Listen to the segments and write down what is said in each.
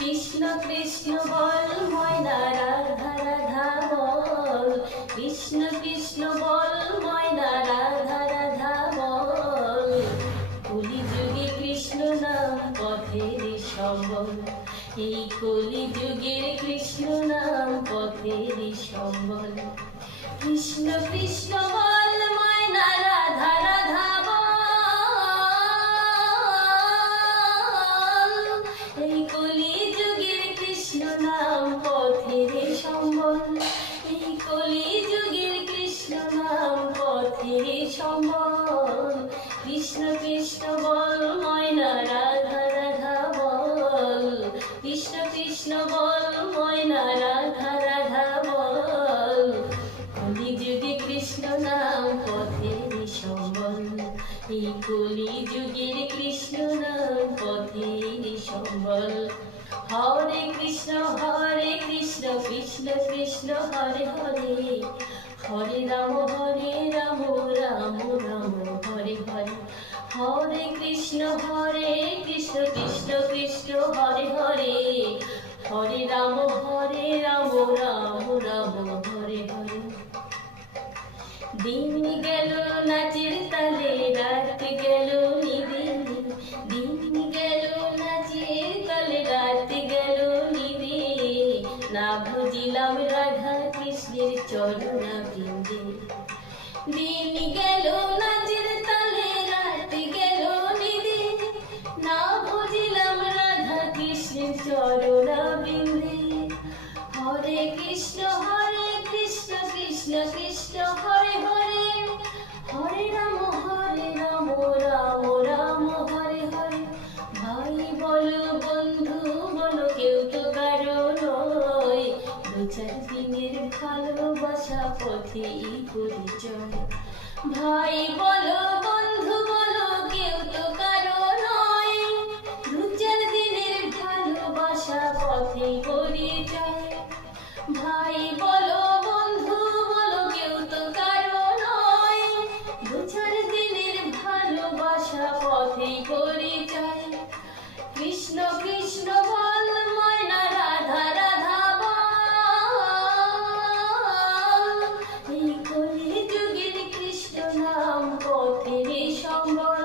কৃষ্ণ কৃষ্ণ বল ময়না রাধা রাধা বল, কৃষ্ণ কৃষ্ণ বল ময়না রাধা রাধা বল। কলিযুগে কৃষ্ণ নাম পথের সম্বল, এই কলিযুগের কৃষ্ণ নাম পথের সম্বল। কৃষ্ণ কৃষ্ণ বল ময়না রাধা রাধা বল, এই কলিযুগের কৃষ্ণ নাম পথের সম্বল, এই কলিযুগের কৃষ্ণ নাম পথের সম্বল। কৃষ্ণ কৃষ্ণ বল ময়না রাধা রাধা বল, কৃষ্ণ কৃষ্ণ বল ময়না রাধা রাধা বল। কলিযুগে কৃষ্ণ নাম পথের সম্বল, এই কলিযুগের কৃষ্ণ নাম পথের সম্বল। হরে কৃষ্ণ কৃষ্ণ কৃষ্ণ হরে হরে, হরে রাম রাম রাম হরে হরে। হরে কৃষ্ণ কৃষ্ণ কৃষ্ণ হরে হরে, হরে রাম রাম রাম হরে হরে। দিন গেল নাচের তালে রাত গেল নিভে, দিন গেল নাচের তালে রাত গেল নিভে, না বুঝিলাম রাধা কৃষ্ণের চরণাবৃন্দে। দিন গেল নাচের তালে রাত গেল নিভে, না বুঝিলাম রাধা কৃষ্ণের চরণাবৃন্দে। হরে কৃষ্ণ কৃষ্ণ কৃষ্ণ হরে হরে, হরে রাম রাম রাম হরে হরে। ভাই বলো বন্ধু বলো কেউ তো কারো নয়, দু চার দিনের ভালোবাসা পথেই পরিচয়। ভাই বলো বন্ধু বলো কেউ তো কারো নয়, দু চার দিনের ভালোবাসা পথেই পরিচয়। ভাই বলো বন্ধু বলো কেউ তো কারো নয়, দু চার দিনের ভালোবাসা পথেই পরিচয়। কৃষ্ণ কৃষ্ণ বল ময়না রাধা রাধা বল, এই কলিযুগের কৃষ্ণ নাম পথের সম্বল,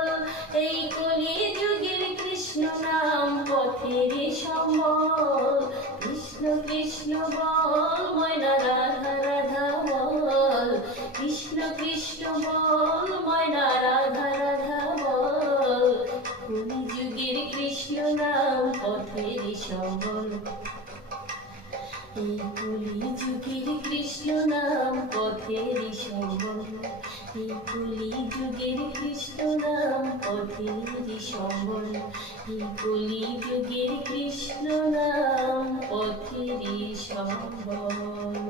এই কলিযুগের কৃষ্ণ নাম পথের সম্বল। কৃষ্ণ কৃষ্ণ বল ময়না রাধা রাধা বল, কৃষ্ণ কৃষ্ণ বল ময়না রাধা রাধা বল। কলিযুগের কৃষ্ণ নাম পথের সম্বল, এই কলিযুগের কৃষ্ণ নাম পথের সম্বল, এই কলিযুগের কৃষ্ণ নাম পথের সম্বল, এই কলিযুগের কৃষ্ণ নাম পথের সম্বল।